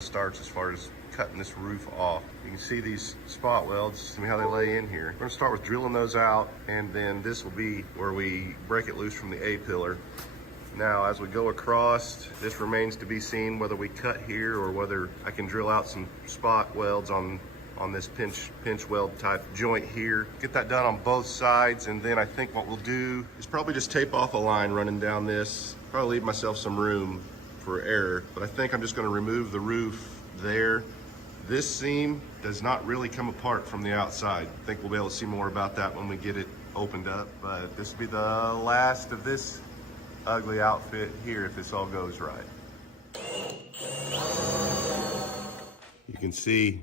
starts as far as cutting this roof off. You can see these spot welds, see how they lay in here. We're gonna start with drilling those out, and then this will be where we break it loose from the A-pillar. Now, as we go across, this remains to be seen whether we cut here or whether I can drill out some spot welds on this pinch weld type joint here. Get that done on both sides, and then I think what we'll do is probably just tape off a line running down this. Probably leave myself some room for error, but I think I'm just gonna remove the roof there. This seam does not really come apart from the outside. I think we'll be able to see more about that when we get it opened up, but this will be the last of this ugly outfit here if this all goes right. You can see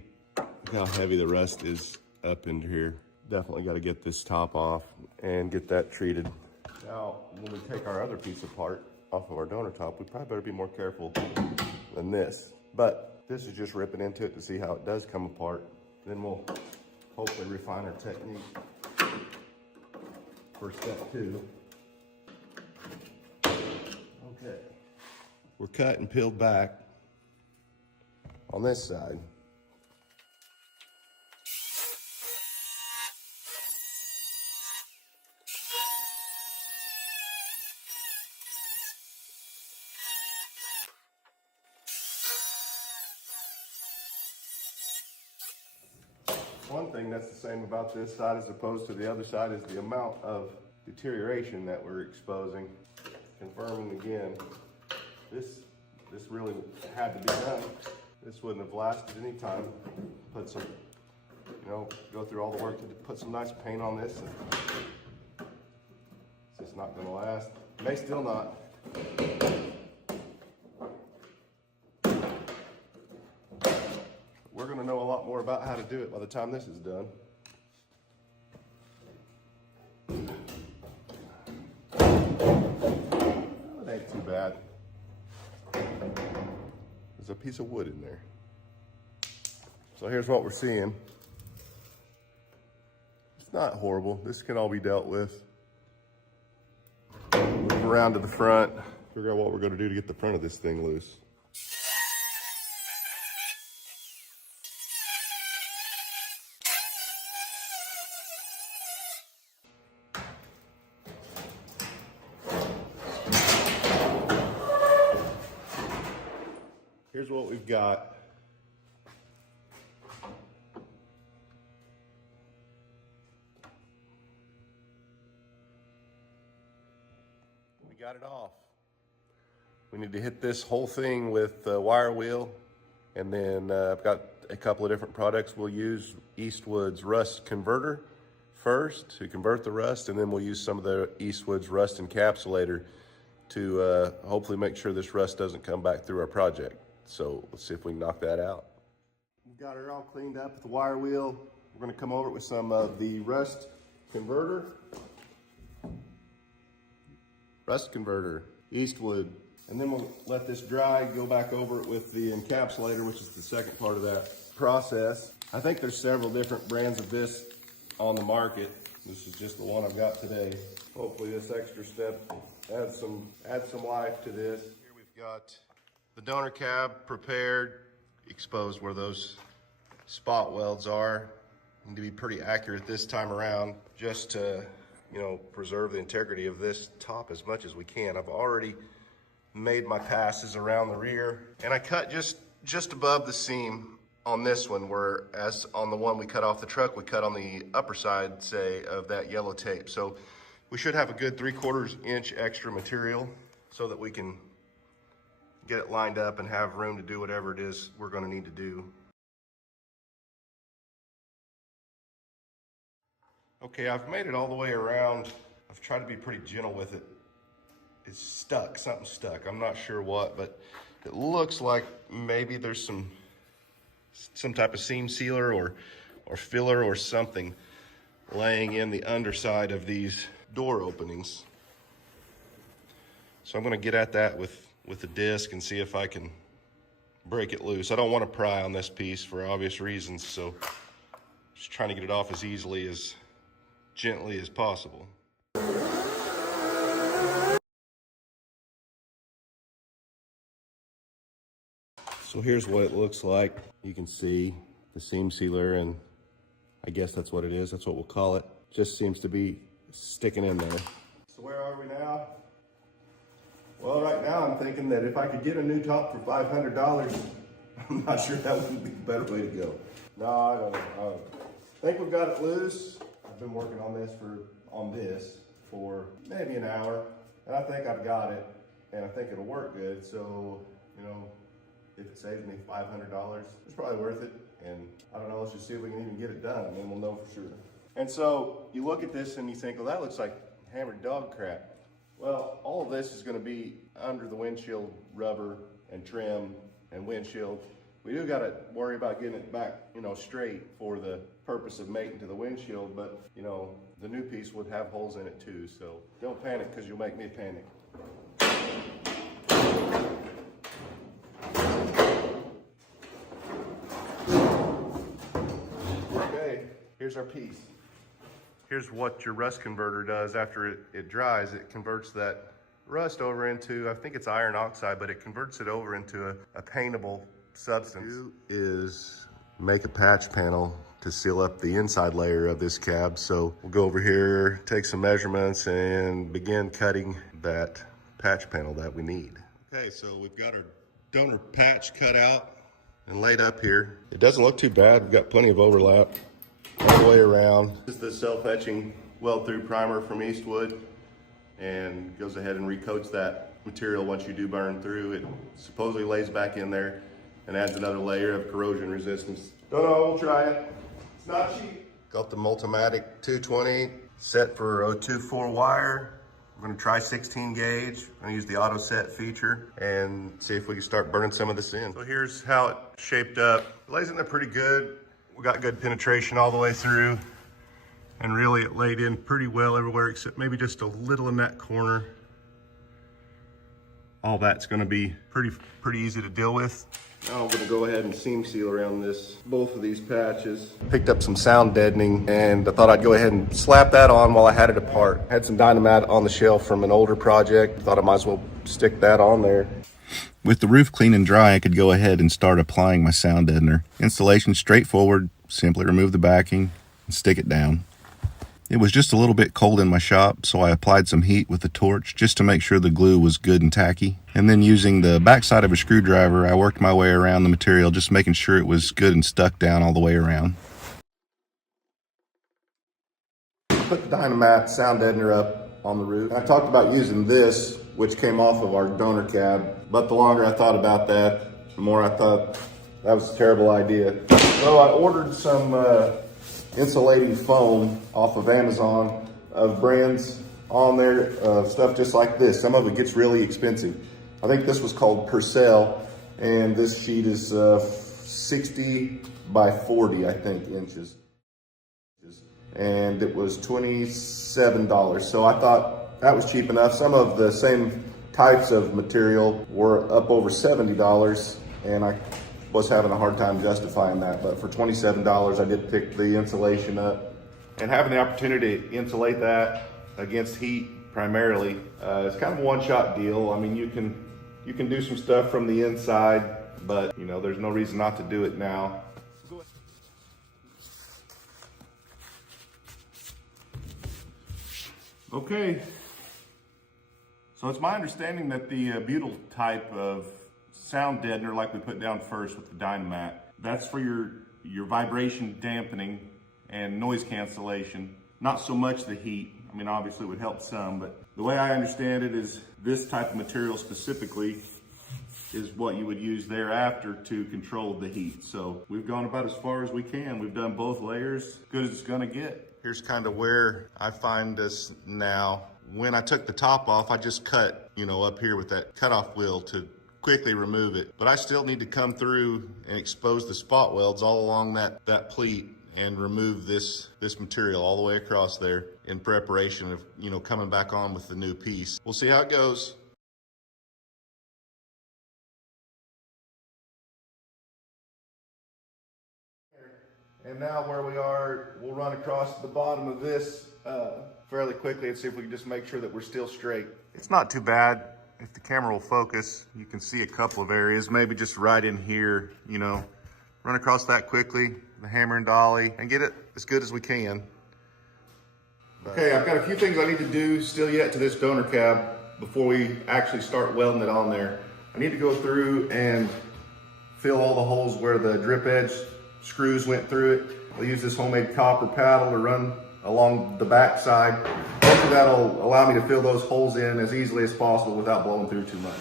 how heavy the rust is up into here. Definitely got to get this top off and get that treated. Now, when we take our other piece apart off of our donor top, we probably better be more careful than this. But this is just ripping into it to see how it does come apart. Then we'll hopefully refine our technique for step 2. Okay. We're cut and peeled back on this side. One thing that's the same about this side as opposed to the other side is the amount of deterioration that we're exposing. Confirming again, this really had to be done. This wouldn't have lasted any time. Put some, go through all the work to put some nice paint on this. And it's just not gonna last. May still not. We're gonna know a lot more about how to do it by the time this is done. It ain't too bad. There's a piece of wood in there. So here's what we're seeing. It's not horrible. This can all be dealt with. Move around to the front, figure out what we're gonna do to get the front of this thing loose. Here's what we've got. We got it off. We need to hit this whole thing with the wire wheel, and then I've got a couple of different products. We'll use Eastwood's rust converter first to convert the rust, and then we'll use some of the Eastwood's rust encapsulator to hopefully make sure this rust doesn't come back through our project. So let's see if we can knock that out. We've got it all cleaned up with the wire wheel. We're gonna come over with some of the rust converter, Eastwood, and then we'll let this dry, go back over it with the encapsulator, which is the second part of that process. I think there's several different brands of this on the market. This is just the one I've got today. Hopefully this extra step adds some life to this. Here we've got the donor cab prepared, exposed where those spot welds are. Need to be pretty accurate this time around just to, preserve the integrity of this top as much as we can. I've already made my passes around the rear, and I cut just above the seam on this one, whereas on the one we cut off the truck, we cut on the upper side, say, of that yellow tape. So we should have a good 3/4 inch extra material so that we can get it lined up and have room to do whatever it is we're gonna need to do. Okay, I've made it all the way around. I've tried to be pretty gentle with it. It's stuck, something's stuck. I'm not sure what, but it looks like maybe there's some type of seam sealer or filler or something laying in the underside of these door openings. So I'm gonna get at that with the disc and see if I can break it loose. I don't want to pry on this piece for obvious reasons, so just trying to get it off as easily, as gently as possible. So here's what it looks like. You can see the seam sealer, and I guess that's what it is. That's what we'll call it. Just seems to be sticking in there. So where are we now? Well, right now I'm thinking that if I could get a new top for $500, I'm not sure that wouldn't be the better way to go. No, I don't know. I think we've got it loose. I've been working on this for maybe an hour, and I think I've got it, and I think it'll work good. So, you know, if it saves me $500, it's probably worth it. And I don't know, let's just see if we can even get it done, and then we'll know for sure. And so you look at this and you think, well, that looks like hammered dog crap. Well, all of this is going to be under the windshield rubber and trim and windshield. We do got to worry about getting it back, you know, straight for the purpose of mating to the windshield, but, you know, the new piece would have holes in it too, so don't panic because you'll make me panic. Okay, here's our piece. Here's what your rust converter does after it dries. It converts that rust over into, I think it's iron oxide, but it converts it over into a paintable substance. Is make a patch panel to seal up the inside layer of this cab. So we'll go over here, take some measurements, and begin cutting that patch panel that we need. Okay, so we've got our donor patch cut out and laid up here. It doesn't look too bad. We've got plenty of overlap all the way around. This is the self-etching weld-through primer from Eastwood, and goes ahead and recoats that material once you do burn through. It supposedly lays back in there and adds another layer of corrosion resistance. Don't know, we'll try it. It's not cheap. Got the Multimatic 220 set for 024 wire. We're gonna try 16 gauge. I'm gonna use the auto set feature and see if we can start burning some of this in. So here's how it shaped up. It lays in there pretty good. We got good penetration all the way through, and really it laid in pretty well everywhere except maybe just a little in that corner. All that's gonna be pretty easy to deal with. Now I'm gonna go ahead and seam seal around both of these patches. Picked up some sound deadening, and I thought I'd go ahead and slap that on while I had it apart. Had some Dynamat on the shelf from an older project. Thought I might as well stick that on there. With the roof clean and dry, I could go ahead and start applying my sound deadener. Installation straightforward, simply remove the backing and stick it down. It was just a little bit cold in my shop, so I applied some heat with the torch just to make sure the glue was good and tacky. And then using the backside of a screwdriver, I worked my way around the material, just making sure it was good and stuck down all the way around. Put the Dynamat sound deadener up on the roof. I talked about using this, which came off of our donor cab, but the longer I thought about that, the more I thought that was a terrible idea. So I ordered some insulating foam off of Amazon of brands on there, stuff just like this. Some of it gets really expensive. I think this was called Purcell, and this sheet is 60 by 40, I think, inches. And it was $27. So I thought that was cheap enough. Some of the same types of material were up over $70, and I was having a hard time justifying that. But for $27, I did pick the insulation up. And having the opportunity to insulate that against heat primarily, it's kind of a one-shot deal. I mean, you can do some stuff from the inside, but you know, there's no reason not to do it now. Okay, so it's my understanding that the butyl type of sound deadener, like we put down first with the Dynamat, that's for your vibration dampening and noise cancellation, not so much the heat. I mean, obviously it would help some, but the way I understand it is this type of material specifically is what you would use thereafter to control the heat. So we've gone about as far as we can. We've done both layers, good as it's gonna get. Here's kind of where I find this now. When I took the top off, I just cut, you know, up here with that cutoff wheel to quickly remove it. But I still need to come through and expose the spot welds all along that pleat and remove this material all the way across there in preparation of, you know, coming back on with the new piece. We'll see how it goes. And now where we are, we'll run across the bottom of this fairly quickly and see if we can just make sure that we're still straight. It's not too bad. if the camera will focus, you can see a couple of areas, maybe just right in here, you know, run across that quickly, the hammer and dolly, and get it as good as we can. Okay, I've got a few things I need to do still yet to this donor cab before we actually start welding it on there. I need to go through and fill all the holes where the drip edge screws went through it. I'll use this homemade copper paddle to run along the back side. Hopefully that'll allow me to fill those holes in as easily as possible without blowing through too much.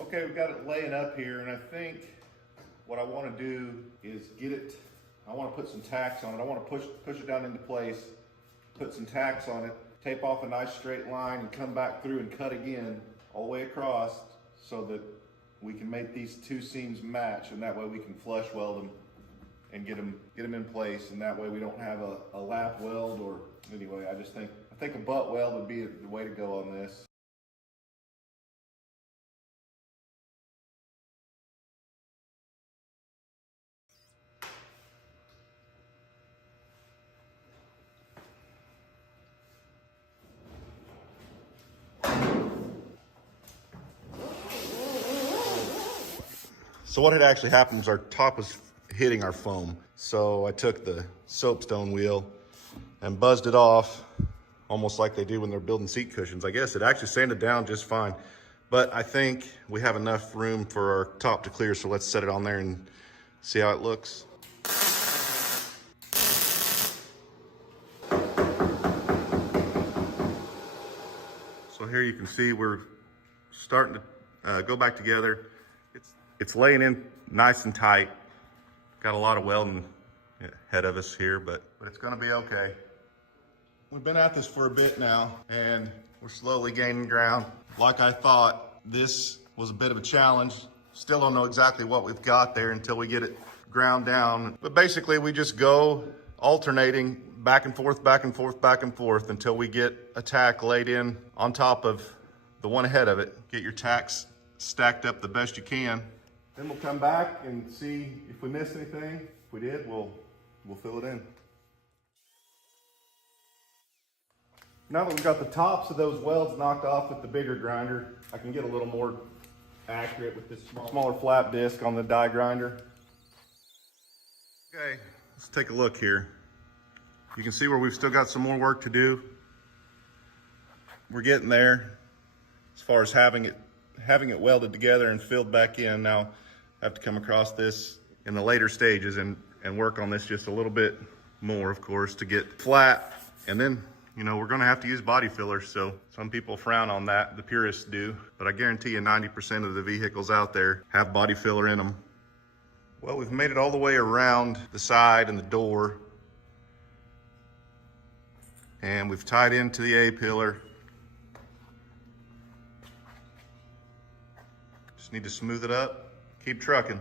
Okay, we've got it laying up here, and I think what I want to do is get it, I want to put some tacks on it. I want to push it down into place, put some tacks on it, tape off a nice straight line, and come back through and cut again all the way across so that we can make these two seams match, and that way we can flush weld them and get them in place, and that way we don't have a lap weld. Or anyway, I think a butt weld would be the way to go on this. So what had actually happened was our top was hitting our foam. So I took the soapstone wheel and buzzed it off, almost like they do when they're building seat cushions. I guess it actually sanded down just fine. But I think we have enough room for our top to clear, so let's set it on there and see how it looks. So here you can see we're starting to go back together. It's laying in nice and tight. Got a lot of welding ahead of us here, but it's gonna be okay. We've been at this for a bit now, and we're slowly gaining ground. Like I thought, this was a bit of a challenge. Still don't know exactly what we've got there until we get it ground down. But basically, we just go alternating back and forth, back and forth, back and forth until we get a tack laid in on top of the one ahead of it. Get your tacks stacked up the best you can. Then we'll come back and see if we missed anything. If we did, we'll fill it in. Now that we've got the tops of those welds knocked off with the bigger grinder, I can get a little more accurate with this smaller flat disc on the die grinder. Okay, let's take a look here. You can see where we've still got some more work to do. We're getting there as far as having it welded together and filled back in. Now I have to come across this in the later stages and work on this just a little bit more, of course, to get flat. And then, you know, we're gonna have to use body fillers. So some people frown on that, the purists do, but I guarantee you 90% of the vehicles out there have body filler in them. Well, we've made it all the way around the side and the door. And we've tied into the A-pillar. Just need to smooth it up, keep trucking.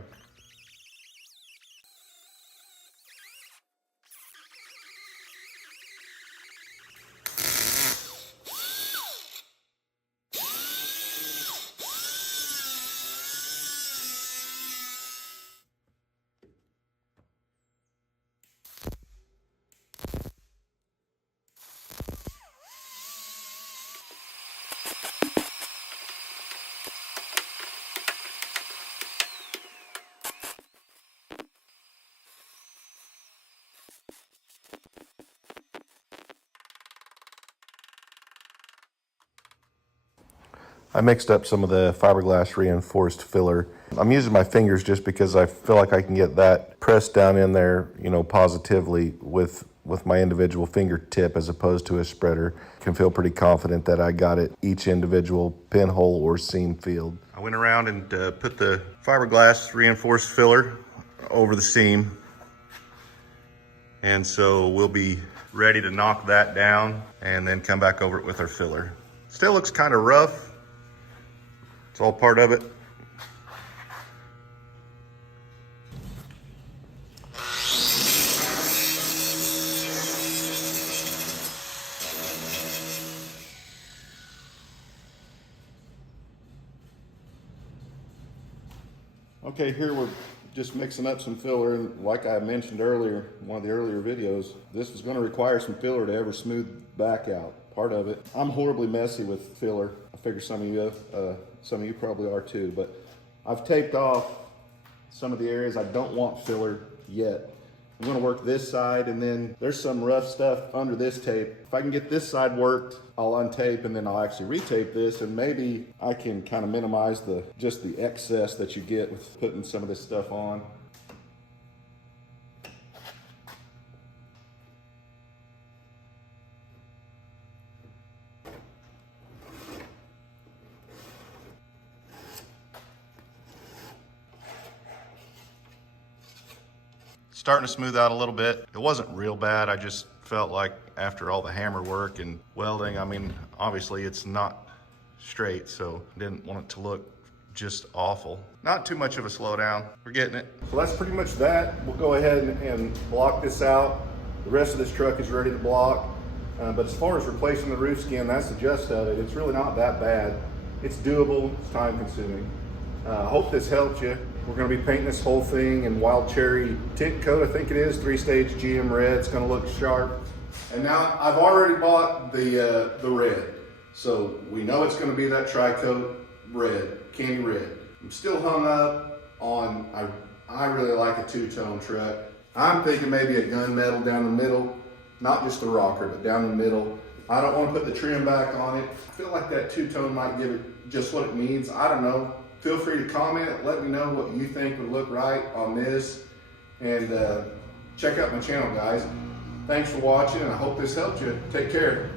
I mixed up some of the fiberglass reinforced filler. I'm using my fingers just because I feel like I can get that pressed down in there, you know, positively with my individual fingertip as opposed to a spreader. Can feel pretty confident that I got it each individual pinhole or seam field. I went around and put the fiberglass reinforced filler over the seam. And so we'll be ready to knock that down and then come back over it with our filler. Still looks kind of rough. It's all part of it. Okay, here we're just mixing up some filler, and like I mentioned earlier, in one of the earlier videos, this was gonna require some filler to ever smooth back out, part of it. I'm horribly messy with filler. I figure some of you probably are too, but I've taped off some of the areas I don't want filler yet. I'm gonna work this side, and then there's some rough stuff under this tape. If I can get this side worked, I'll untape and then I'll actually retape this, and maybe I can kind of minimize just the excess that you get with putting some of this stuff on. Starting to smooth out a little bit. It wasn't real bad. I just felt like after all the hammer work and welding, I mean, obviously it's not straight, so didn't want it to look just awful. Not too much of a slowdown. We're getting it. So that's pretty much that. We'll go ahead and block this out. The rest of this truck is ready to block. But as far as replacing the roof skin, that's the gist of it. It's really not that bad. It's doable, it's time consuming. I hope this helped you. We're gonna be painting this whole thing in wild cherry tint coat, I think it is, 3-stage GM red. It's gonna look sharp. And now I've already bought the red. So we know it's gonna be that tri-coat red, candy red. I'm still hung up on, I really like a two-tone truck. I'm thinking maybe a gunmetal down the middle, not just a rocker, but down the middle. I don't wanna put the trim back on it. I feel like that two-tone might give it just what it needs. I don't know. Feel free to comment, let me know what you think would look right on this, and check out my channel, guys. Thanks for watching, and I hope this helped you. Take care.